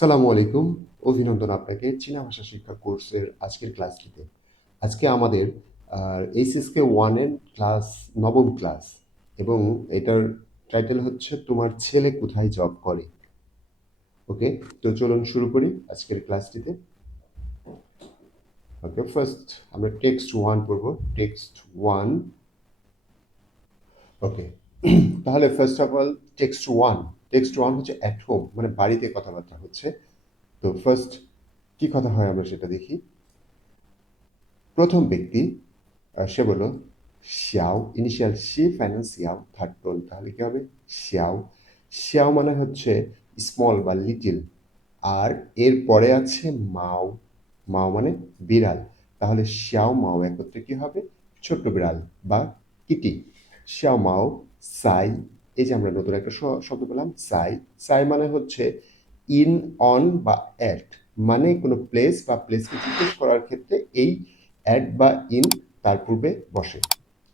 আসসালামু আলাইকুম। অভিনন্দন আপনাকে চীনা ভাষা শিক্ষা কোর্সের আজকের ক্লাসটিতে। আজকে আমাদের এইচএসকে 1 এর ক্লাস, নবম ক্লাস, এবং এটার টাইটেল হচ্ছে তোমার ছেলে কোথায় জব করে। ওকে, তো চলুন শুরু করি আজকের ক্লাসটিতে। ওকে, ফার্স্ট আমরা টেক্সট 1 পড়ব। টেক্সট 1। ওকে, তাহলে ফার্স্ট অফ অল টেক্সট 1 হচ্ছে অ্যাট হোম, মানে বাড়িতে কথাবার্তা হচ্ছে। তো ফার্স্ট কি কথা হয় আমরা সেটা দেখি। প্রথম ব্যক্তি সে বলল শ্যাও, ইনিশিয়াল শি, ফাইনাল শিয়াও, থার্ড টোন, তাহলে কি হবে শ্যাও। শ্যাও মানে হচ্ছে স্মল বা লিটিল, আর এর পরে আছে মাও। মাও মানে বিড়াল, তাহলে শ্যাও মাও একত্রে কি হবে ছোট্ট বিড়াল বা কিটি। শ্যাও মাও সাই, এই যে আমরা নতুন একটা শব্দ পেলাম সাই। সাই মানে হচ্ছে ইন, অন বা অ্যাট, মানে কোনো প্লেস বা প্লেসকে জিজ্ঞেস করার ক্ষেত্রে এই অ্যাট বা ইন তার পূর্বে বসে।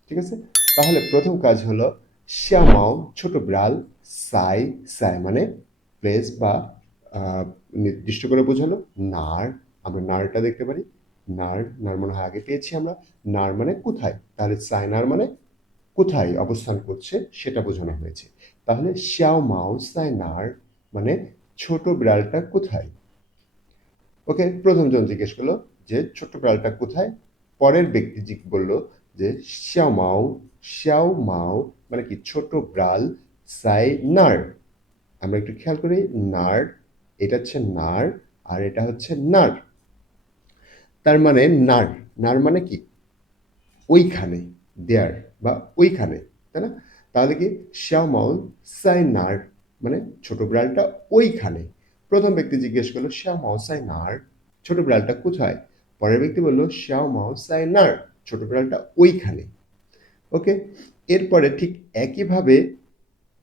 ঠিক আছে, তাহলে প্রথম কাজ হলো শ্যামাও ছোট বিড়াল, সাই, সাই মানে প্লেস বা নির্দিষ্ট করে বোঝালো। নার, আমরা নারটা দেখতে পারি। নার, নার মনে হয় আগে পেয়েছি আমরা। নার মানে কোথায়, তাহলে সাইনার মানে কোথায় অবস্থান করছে সেটা বোঝানো হয়েছে। তাহলে শ্যাও মাও সাইনার মানে ছোট বিড়ালটা কোথায়। ওকে, প্রথম জন জিজ্ঞেস করলো যে ছোট্ট বিড়ালটা কোথায়। পরের ব্যক্তি বলল যে শ্যাও মাও, শ্যাও মাও মানে কি ছোট বিড়াল, সাই নার। আমরা একটু খেয়াল করি, নার, এটা হচ্ছে নার, আর এটা হচ্ছে নার। তার মানে নার, নার মানে কি ওইখানে, দেয়ার বা ওইখানে, তাই না? তাহলে কি শ্যাও মাও সাই নার মানে ছোট বিড়ালটা ওইখানে। প্রথম ব্যক্তি জিজ্ঞেস করলো শ্যাও মাও সাই নার, ছোট বিড়ালটা কোথায়। পরের ব্যক্তি বললো শ্যাও মাও সাই নার, ছোট বিড়ালটা ওইখানে। ওকে, এরপরে ঠিক একইভাবে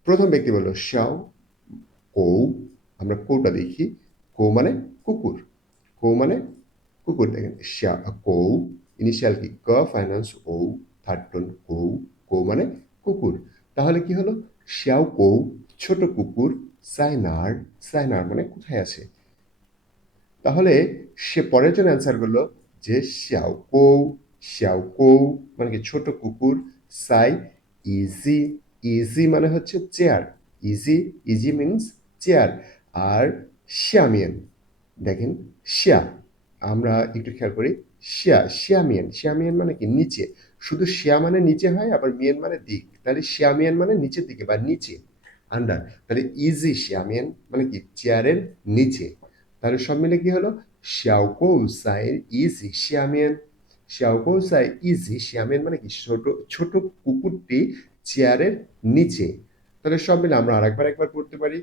প্রথম ব্যক্তি বললো শ্যাও কৌ, আমরা কৌটা দেখি। কৌ মানে কুকুর, কৌ মানে কুকুর, দেখেন শ্যা কৌ, ইনিশিয়াল কি ক, ফাইন্যান্স ও, থার্ড টোন কৌ। কৌ মানে কুকুর, তাহলে কি হলো শ্যাও কৌ ছোট কুকুর, সাইনার, সাইনার মানে কোথায় আছে। তাহলে সে পরের জন্য অ্যান্সার করলো যে শ্যাও কৌ, শ্যাও কৌ মানে কি ছোট কুকুর, সাই ইজি, ইজি মানে হচ্ছে চেয়ার, ইজি, ইজি মিনস চেয়ার। আর শ্যামিয়ান, দেখেন শ্যা, আমরা একটু খেয়াল করি, শ্যা, শ্যামিয়ান, শ্যামিয়ান মানে কি নিচে। শুধু শ্যা মানে নিচে হয়, আবার মিয়ান মানে দিক, তাহলে শ্যামিয়ান মানে নিচের দিকে বা নিচে, আন্ডার। তাহলে ইজি শ্যামিয়ান মানে কি চেয়ারের নিচে। তাহলে সব মিলে কি হলো শ্যাওকৌ সাই ইজি শ্যামিয়ান, শ্যাওকৌ সাই ইজি শ্যামিয়ান মানে কি ছোট, ছোট কুকুরটি চেয়ারের নিচে। তাহলে সব মিলে আমরা আরেকবার একবার পড়তে পারি,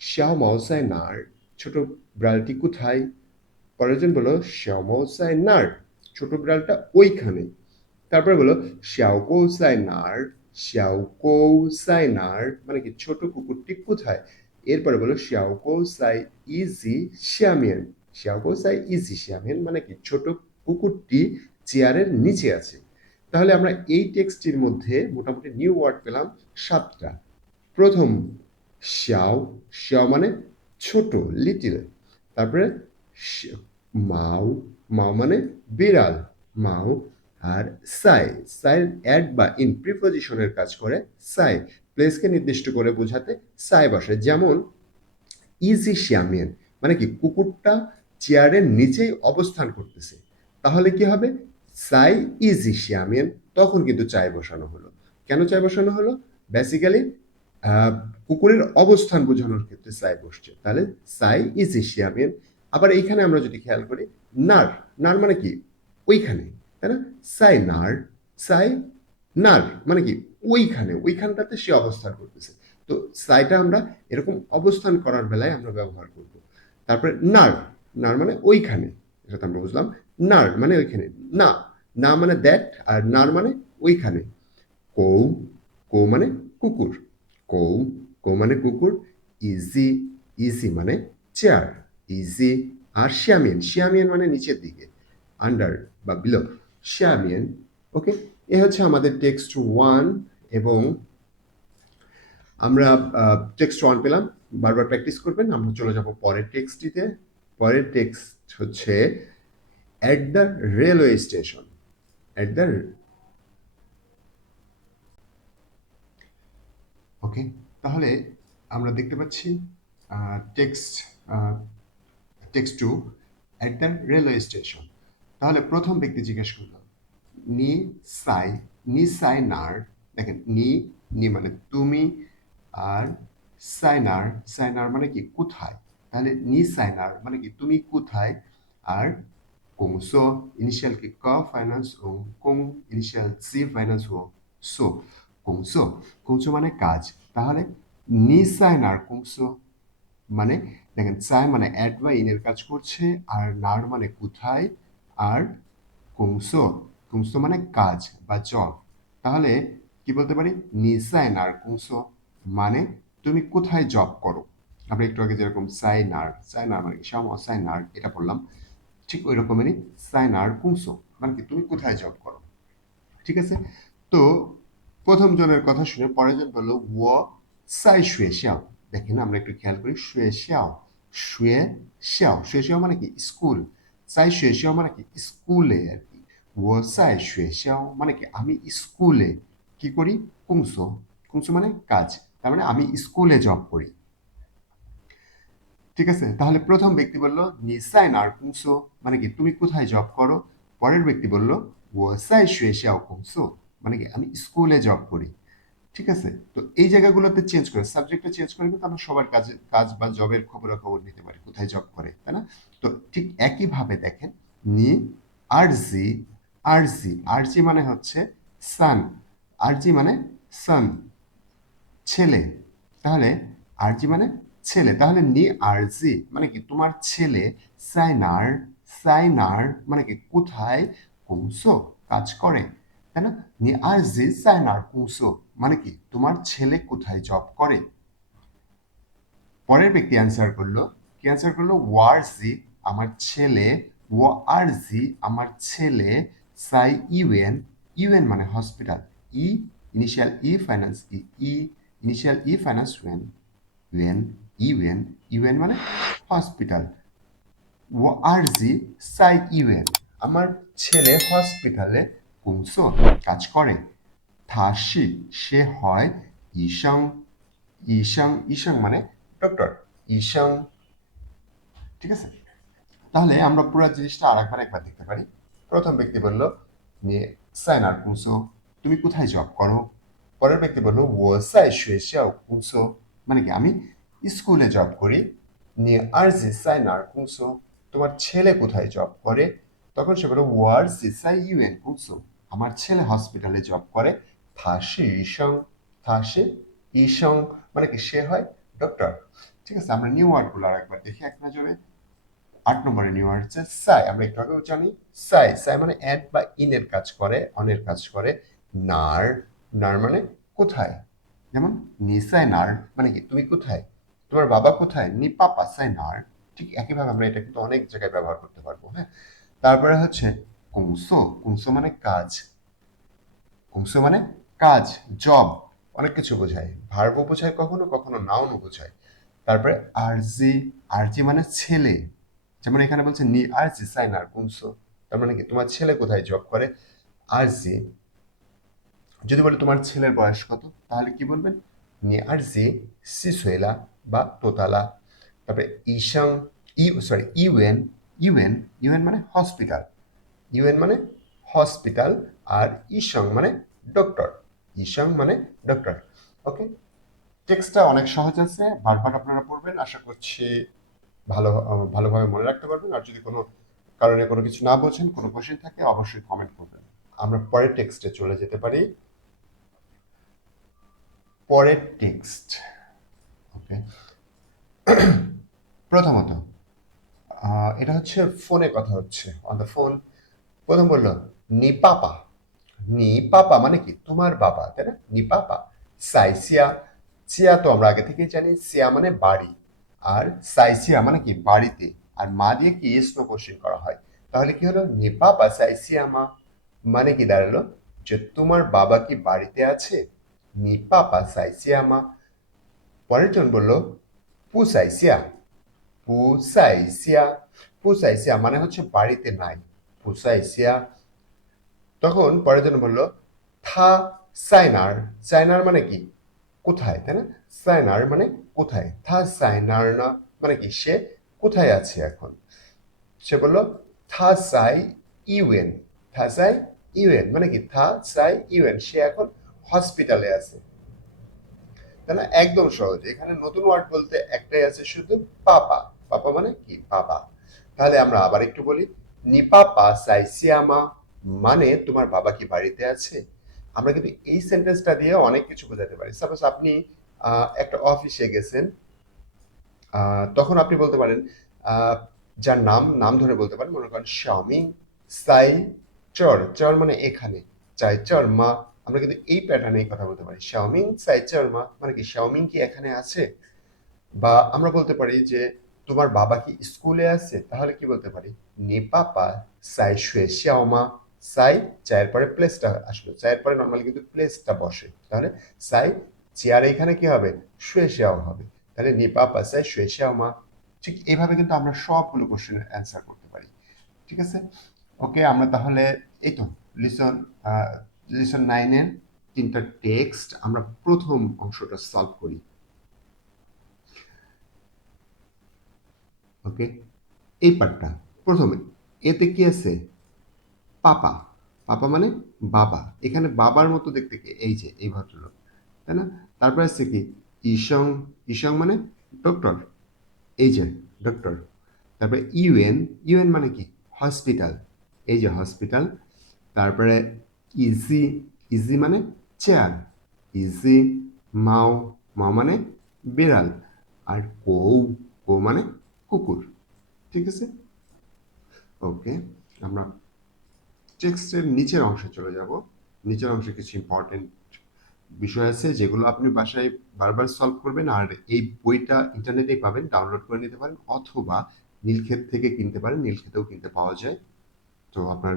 শ্যাও মাওসাই নার, ছোট বিড়ালটি কোথায়। পরেরজন বলো শ্যাও মাওসাই নার, ছোট বিড়ালটা ওইখানে। তারপরে বলো শ্যাও কৌ সাই নার, শ্যাও কৌ সাই নার মানে কি ছোট কুকুরটি কোথায়। এরপরে বলো শ্যাও কৌ সাই ইজি শ্যামিয়ান, শ্যাও কৌ সাই ইজি শ্যামিয়ান মানে কি ছোট কুকুরটি চেয়ারের নিচে আছে। তাহলে আমরা এই টেক্সটির মধ্যে মোটামুটি নিউ ওয়ার্ড পেলাম 7টা। প্রথম শ্যাও, শ্যাও মানে ছোট, লিটিল। তারপরে মাও, মাও মানে বিড়াল, মাও। আর সাই, সাই অ্যাড বা ইন প্রিপজিশনের কাজ করে। সাই প্লেসকে নির্দিষ্ট করে বোঝাতে সাই বসে, যেমন ইজি শ্যামিয়ান মানে কি কুকুরটা চেয়ারের নিচেই অবস্থান করতেছে। তাহলে কি হবে সাই ইজি শ্যামিয়ান, তখন কিন্তু চাই বসানো হলো। কেন চাই বসানো হলো, বেসিক্যালি কুকুরের অবস্থান বোঝানোর ক্ষেত্রে সাই বসছে, তাহলে সাই ইজি শ্যামিয়ান। আবার এইখানে আমরা যদি খেয়াল করি, নার, নার মানে কি ওইখানে, তাই না? সাই নার, সাই নার মানে কি ওইখানে, ওইখানটাতে সে অবস্থান করতেছে। তো সাইটা আমরা এরকম অবস্থান করার বেলায় আমরা ব্যবহার করব। তারপরে নার, নার মানে ওইখানে, এটা তো আমরা বুঝলাম। নার মানে ওইখানে, না, না মানে দ্যাট, আর নার মানে ওইখানে। কৌ, কৌ মানে কুকুর, কৌ, কৌ মানে কুকুর। ইজি, ইজি মানে চেয়ার, ইজি। আর শ্যামিয়ান, শ্যামিয়ান মানে নিচের দিকে, আন্ডার বা বিলো, শ্যামিয়ান। ওকে, এ হচ্ছে আমাদের টেক্সট 1। এবং আমরা টেক্সট 1 পেলাম, বারবার প্র্যাকটিস করবেন। আমরা চলে যাব পরের টেক্সটটিতে। পরের টেক্সট হচ্ছে at the railway station. At the ওকে, তাহলে আমরা দেখতে পাচ্ছি text text 2 at the railway station. তাহলে প্রথম ব্যক্তি জিজ্ঞেস করলো নি সাই, নি সাই নার। দেখেন নি, নি মানে তুমি, আর সাইনার, সাইনার মানে কি কোথায়। তাহলে নি সাইনার মানে কি তুমি কোথায়। আর কোংসো ইনিশিয়াল কি ক ফাইন্যান্স ও কোং ইনিশিয়াল সি ফাইন্যান্স ও সো কোংসো, কোংসো মানে কাজ। তাহলে নি সাইনার কোংসো মানে দেখেন সাই মানে অ্যাড বা ইনের কাজ করছে, আর নার মানে কোথায়, আর কুংসো, কুংসো মানে কাজ বা জব। তাহলে কি বলতে পারি নি সাইনার কুংসো মানে তুমি কোথায় জব করো। আমরা একটু আগে যেরকম সাইনার, সাইনার মানে সাম সাইনার এটা বললাম, ঠিক ওই রকমেরই সাইনার কুংসো মানে কি তুমি কোথায় জব করো। ঠিক আছে, তো প্রথম জনের কথা শুনে পরের জন বললো ও সাই শুয়ে শেয়াও। দেখেন আমরা একটু খেয়াল করি শুয়ে শেয়াও, শুয়ে শেয়াও, শুয়ে শেয়াও মানে কি স্কুল, সাই শুয়ে শেয়াও মানে কি স্কুলে আর কি। ও সাই শুয়ে শেয়াও মানে কি আমি স্কুলে কি করি, কুংসো, কুংসো মানে কাজ, তার মানে আমি স্কুলে জব করি। ঠিক আছে, তাহলে প্রথম ব্যক্তি বলল নিসাই নার কুংসো মানে কি তুমি কোথায় জব করো। পরের ব্যক্তি বলল ও সাই শুয়ে শেয়াও কুংসো মানে কি আমি স্কুলে জব করি। ঠিক আছে, তো এই জায়গাগুলোতে চেঞ্জ করে সাবজেক্টটা চেঞ্জ করে কিন্তু আমরা সবার কাজে কাজ বা জবের খবরাখবর নিতে পারি কোথায় জব করে, তাই না। তো ঠিক একইভাবে দেখেন নি আরজি, আরজি, আরজি মানে হচ্ছে সান, আরজি মানে সান ছেলে। তাহলে আরজি মানে ছেলে, তাহলে নি আরজি মানে কি তোমার ছেলে, সাইনার, সাইনার মানে কি কোথায়, কুংসো কাজ করে, তাই না। নি আরজি সাইনার কুংসো মানে কি তোমার ছেলে কোথায় জব করে। পরের ব্যক্তি অ্যান্সার করলো, কি অ্যান্সার করলো ওয়ারজি আমার ছেলে, ও আরজি আমার ছেলে, সাই ইউএন, ইউএন মানে হসপিটাল, ই ইনিশিয়াল ই ফাইন্যান্স কি ই ইনিশিয়াল ই ফাইন্যান্স ওয়েন, ওয়েন ইউএন, ইউএন মানে হসপিটাল, ও আরজি সাই ইউএন আমার ছেলে হসপিটালে কুংসো কাজ করে। থাসি সে হয় ইসাং, ইসাং, ইসাং মানে ডক্টর, ইসাং। ঠিক আছে, তাহলে আমরা পুরো জিনিসটা আরেকবার একবার দেখতে পারি। প্রথম ব্যক্তি বলল নিয়ে সাইনার কুংসো তুমি কোথায় জব করো। পরের ব্যক্তি বলল ও সাই শুয়েশিয়াও কুংসো মানে কি আমি স্কুলে জব করি। নিয়ে আরজি সাইনার কুংসো তোমার ছেলে কোথায় জব করে। তখন সে বলল ওয়ার জি সাই ইউএন কুংসো আমার ছেলে হসপিটালে জব করে। থাসি ইসং, থাসি ইসং মানে কি সে হয় ডক্টর। ঠিক আছে, আমরা নিউ ওয়ার্ডগুলো আরেকবার দেখি এক নজরে। 8 নম্বরে নিউ ওয়ার্ড হচ্ছে সাই, আমরা একটু আগেও জানি সাই, সাই মানে অ্যাড বা ইনের কাজ করে, অনের কাজ করে। নার, নার মানে কোথায়, যেমন নিসাই নার মানে কি তুমি কোথায়, তোমার বাবা কোথায়, নি পাপা সাই নার। ঠিক একইভাবে আমরা এটা কিন্তু অনেক জায়গায় ব্যবহার করতে পারবো, হ্যাঁ। তারপরে হচ্ছে কুংসো, কুংসো মানে কাজ, কুংসো মানে কাজ, জব, অনেক কিছু বোঝায়, ভার্বও বোঝায় কখনো কখনো নাউনও বোঝায়। তারপরে আরজি, আরজি মানে ছেলে, যেমন এখানে বলছে নি আরজি সাইনার কুংসো তার মানে কি তোমার ছেলে কোথায় জব করে। আরজি যদি বলে তোমার ছেলের বয়স কত তাহলে কি বলবেন নি আরজি সিসুয়েলা বা তোতালা। তারপরে ইসাং, সরি ইউএন, ইউএন, ইউএন মানে হসপিটাল, ইউএন মানে হসপিটাল, আর ইসং মানে ডক্টর, ইসং মানে ডক্টর। ওকে, টেক্সটটা অনেক সহজ আছে, বারবার আপনারা পড়বেন, আশা করছি ভালোভাবে মনে রাখতে পারবেন। আর যদি কোনো কারণে কোনো কিছু না বোঝেন, কোনো কোশ্চেন থাকে অবশ্যই কমেন্ট করবেন। আমরা পরের টেক্সটে চলে যেতে পারি। পরের টেক্সট, ওকে, প্রথমত এটা হচ্ছে ফোনে কথা হচ্ছে, অন দ্য ফোন। প্রথম বললো নি পাপা, নি পাপা মানে কি তোমার বাবা, তাই না, নি পাপা। সাইসিয়া, সিয়া তো আমরা আগে থেকেই জানি, সিয়া মানে বাড়ি, আর সাইসিয়া মানে কি বাড়িতে, আর মা দিয়ে কি ইয়েস নো কোশ্চেন করা হয়। তাহলে কি হলো নি পাপা সাইসিয়া মা মানে কি দাঁড়ালো যে তোমার বাবা কি বাড়িতে আছে, নি পাপা সাইসিয়া মা। পরের জন বলল পুসাইসিয়া, পুসাইসিয়া, পুসাইসিয়া মানে হচ্ছে বাড়িতে নাই, পুসাইসিয়া। তখন পরের জন বলল থা সাইনার, সাইনার মানে কি কোথায়, তাই না? সাইনার মানে কোথায়, থা সাইনার না মানে কি সে কোথায় আছে এখন। সে বলল থা সাই ইউএন, থা সাই ইউএন মানে কি থা সাই ইউএন, সে এখন হসপিটালে আছে, তাই না? একদম সহজ। এখানে নতুন ওয়ার্ড বলতে একটাই আছে শুধু, পাপা। পাপা মানে কি বাবা। তাহলে আমরা আবার একটু বলি, নি পাপা সাই সিয়ামা মানে তোমার বাবা কি বাড়িতে আছে। আমরা কিন্তু এই সেন্টেন্সটা দিয়ে অনেক কিছু বোঝাতে পারি। সাপোজ আপনি একটা অফিসে গেছেন, তখন আপনি বলতে পারেন যার নাম নাম ধরে বলতে পারেন, মনে করেন শাওমিং সাই চর, চর মানে এখানে, চাই চর মা। আমরা কিন্তু এই প্যাটার্নে কথা বলতে পারি, শাওমিং সাই চর মা মানে কি শাওমিং কি এখানে আছে। বা আমরা বলতে পারি যে তোমার বাবা কি স্কুলে আছে, তাহলে কি বলতে পারি, নি পাপা সাই শুয়ে শ্যাওমা। সাই চায়ের পরে প্লেসটা আসলো, চায়ের পরে নর্মালি কিন্তু প্লেসটা বসে, তাহলে সাই চেয়ার এখানে কি হবে, শুয়ে শ্যাও হবে। তাহলে নি পাপা সাই শুয়ে শ্যাওমা। ঠিক এইভাবে কিন্তু আমরা সবগুলো কোশ্চেনের অ্যান্সার করতে পারি। ঠিক আছে, ওকে। আমরা তাহলে এই তো লিসন লিসন 9-এর 3টা টেক্সট আমরা প্রথম অংশটা সলভ করি। ওকে, এই পার্টটা প্রথমে এতে কি আছে, পাপা। পাপা মানে বাবা, এখানে বাবার মতো দেখতে কে, এই যে এই ভদ্রলোক, তাই না? তারপরে আছে কি ইসং, ইসং মানে ডক্টর, এই যে ডক্টর। তারপরে ইউএন, ইউএন মানে কি হসপিটাল, এই যে হসপিটাল। তারপরে ইজি, ইজি মানে চেয়ার, ইজি। মাও, মাও মানে বিড়াল। আর কৌ, কৌ মানে কুকুর। ঠিক আছে, ওকে। আমরা টেক্সটের নিচের অংশে চলে যাব। নিচের অংশে কিছু ইম্পর্টেন্ট বিষয় আছে যেগুলো আপনি বাসায় বারবার সলভ করবেন, আর এই বইটা ইন্টারনেটেই পাবেন, ডাউনলোড করে নিতে পারেন, অথবা নীলক্ষেত থেকে কিনতে পারেন, নীলক্ষেতেও কিনতে পাওয়া যায়। তো আপনার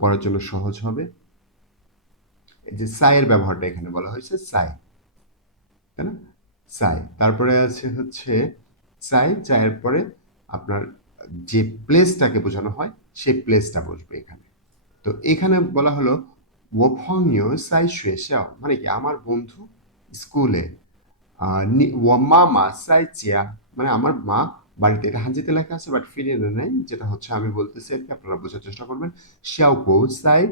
পড়ার জন্য সহজ হবে। এই যে সাইয়ের ব্যবহারটা এখানে বলা হয়েছে, সাই, তাই না? চাই, তারপরে আছে হচ্ছে চাই, চায়ের পরে আপনার যে প্লেসটাকে বোঝানো হয় সেই প্লেসটা বসবে এখানে। তো এখানে বলা হলো ওফংইও সাই শুয়েশাও মানে কি আমার বন্ধু স্কুলে, ও মামা সাই চিয়া মানে আমার মা বাড়িতে। এটা হাঞ্জিতে লেখা আছে বাট ফিরিয়ে নেই, যেটা হচ্ছে আমি বলতেছি আর কি, আপনারা বোঝার চেষ্টা করবেন। শিয়াওকো সাই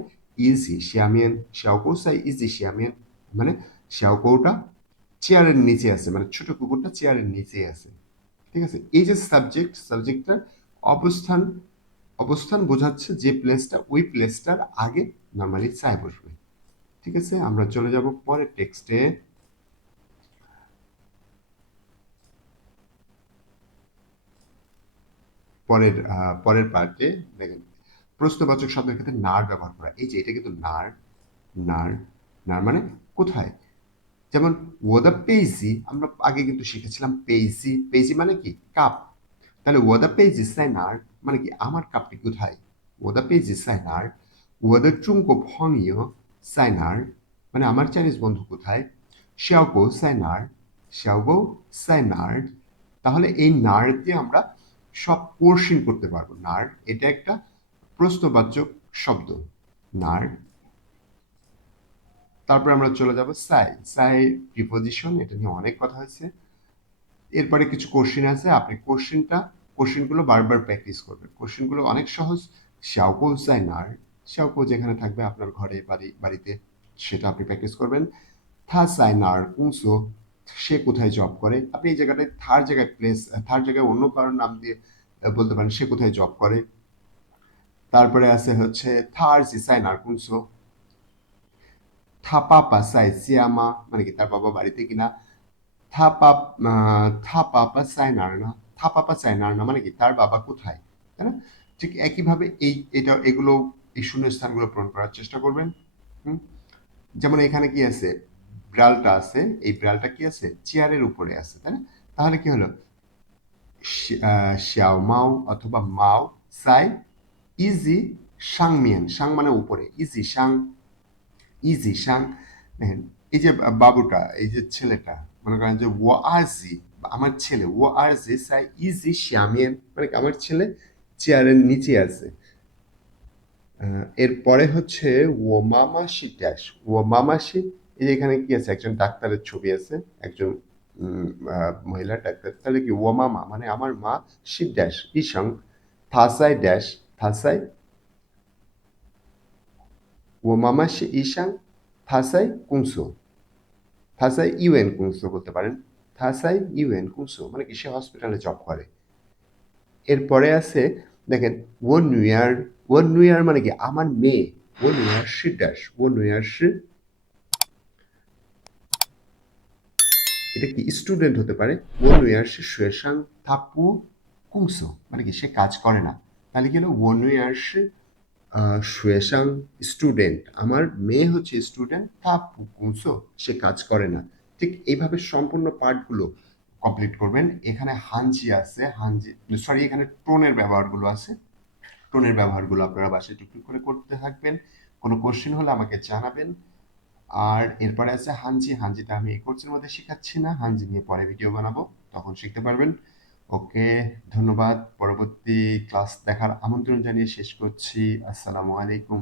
ইজি শিয়ামিয়েন, শিয়াওকো সাই ইজি শিয়ামিয়েন মানে শিয়াওকোটা চেয়ারের নিচে আছে, মানে ছোট কুকুরটা চেয়ারের নিচে আছে। ঠিক আছে, এই যে সাবজেক্ট, সাবজেক্টটার অবস্থান, অবস্থান বোঝাচ্ছে যে প্লেসটা, ওই প্লেসটার আগে নর্মালি চাই বসবে। ঠিক আছে, আমরা চলে যাব পরের টেক্সটে। পরের পরের পার্টে দেখেন, প্রশ্নবাচক শব্দের ক্ষেত্রে নার ব্যবহার করা। এই যে এটা কিন্তু নার, নার, নার মানে কোথায়। যেমন ওদা পেইজি, আমরা আগে কিন্তু শিখেছিলাম পেইজি, পেইজি মানে কি কাপ। তাহলে ওদা পেইজি সাইনার মানে কি আমার কাপটি কোথায়, ওদা পেইজি সাইনার। ওদা চুংকো ফংইও সাইনার মানে আমার চাইনিজ বন্ধু কোথায়। শিয়াওগো সাইনার, শিয়াওগো সাইনার। তাহলে এই নার দিয়ে আমরা সব পোর্শন করতে পারবো। নার এটা একটা প্রশ্নবাচক শব্দ, নার। তারপর আমরা চলে যাব সাই, সাই প্রিপোজিশন, এটা নিয়ে অনেক কথা হয়েছে। এরপরে কিছু কোশ্চেন আছে, আপনি কোশ্চেনগুলো বারবার প্র্যাকটিস করবেন। কোশ্চেনগুলো অনেক সহজ। শাওকো সাইনার, শাওকো যেখানে থাকবে আপনার ঘরে বাড়িতে, সেটা আপনি প্র্যাকটিস করবেন। থা সাইনার কুংসো, সে কোথায় জব করে। আপনি এই জায়গাটায় থার জায়গায় প্লেস, থার জায়গায় অন্য কারোর নাম দিয়ে বলতে পারেন সে কোথায় জব করে। তারপরে আছে হচ্ছে থার জি সাইনার কুংসো, থা পাপা সাই সিয়ামা মানে কি তার বাবা বাড়িতে কিনা। থাপা, থাপাপা চায়নার না, থাপাপা চায়নার না মানে কি তার বাবা কোথায়, তাই না? ঠিক একইভাবে এগুলো এই শূন্য স্থানগুলো পূরণ করার চেষ্টা করবেন। হুম, যেমন এখানে কি আছে, বিড়ালটা আছে, এই বিড়ালটা কি আছে চেয়ারের উপরে আছে, তাই না? তাহলে কি হলো, শ্যাও মাও অথবা মাও সাই ইজি সাংমিয়ান, সাং মানে উপরে, ইজি সাং, ইজি সাং। দেখেন এই যে বাবুটা, এই যে ছেলেটা, মনে করেন যে ও আরজি, আমার ছেলে ও আরজি সাই ইজি শ্যামিয়েন, মানে কি আমার ছেলে চেয়ারের নিচে আছে। এরপরে হচ্ছে ও মামাসি ড্যাশ, ও মামাসি, এই যে এখানে কি আছে, একজন ডাক্তারের ছবি আছে, একজন মহিলা ডাক্তার, তাহলে কি ও মামা মানে আমার মা, সি ড্যাশ ইসং থাসাই ড্যাশ, থাসাই ও মামাসি ইসাং থাসাই কুংসো, থাসাই ইউএন কুংসো বলতে পারেন, থাসাই ইউএন কুংসো মানে কি সে হসপিটালে জব করে। এরপরে আছে দেখেন ও নিউয়ার, ও নিউয়ার মানে কি আমার মেয়ে, ও নিউয়ার সি ড্যাশ, ও নিউয়ার সি, এটা কি স্টুডেন্ট হতে পারে, ও নিউয়ার সি শুয়েশাং থাপু কুংসো মানে কি সে কাজ করে না, তাহলে কি হলো ও নিউয়ার সি শুয়েশাং স্টুডেন্ট, আমার মেয়ে হচ্ছে স্টুডেন্ট, থাপু কুংসো সে কাজ করে না। ঠিক এইভাবে সম্পূর্ণ পার্টগুলো কমপ্লিট করবেন। এখানে হানজি আছে, হানজি সরি এখানে টোনের ব্যবহারগুলো আছে, টোনের ব্যবহারগুলো আপনারা বাসায় টুকটুক করে করতে থাকবেন। কোনো কোশ্চেন হলে আমাকে জানাবেন। আর এরপরে আছে হানজি, হানজিটা আমি এই কোর্সের মধ্যে শেখাচ্ছি না, হানজি নিয়ে পরে ভিডিও বানাবো, তখন শিখতে পারবেন। ওকে, ধন্যবাদ। পরবর্তী ক্লাস দেখার আমন্ত্রণ জানিয়ে শেষ করছি। আসসালামু আলাইকুম।